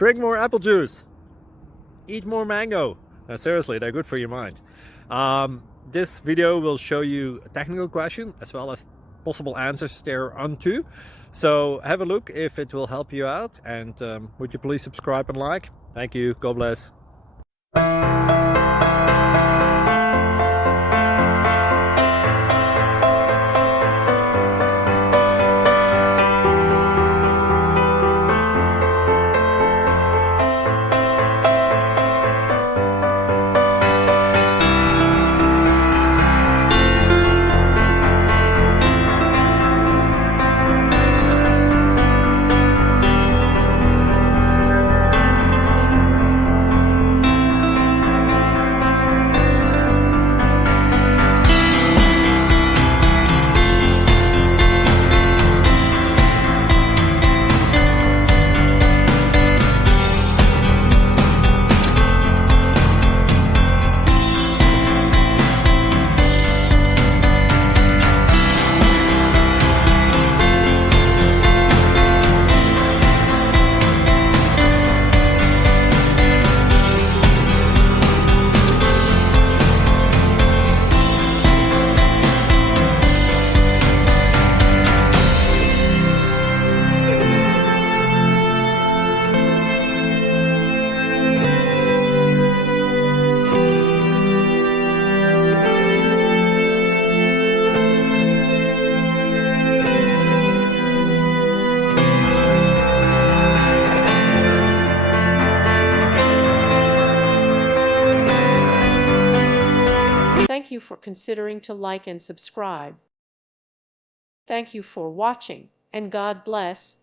Drink more apple juice. Eat more mango. No, seriously, they're good for your mind. This video will show you a technical question as well as possible answers thereunto. So have a look if it will help you out, and would you please subscribe and like? Thank you. God bless. Thank you for considering to like and subscribe. Thank you for watching, and God bless.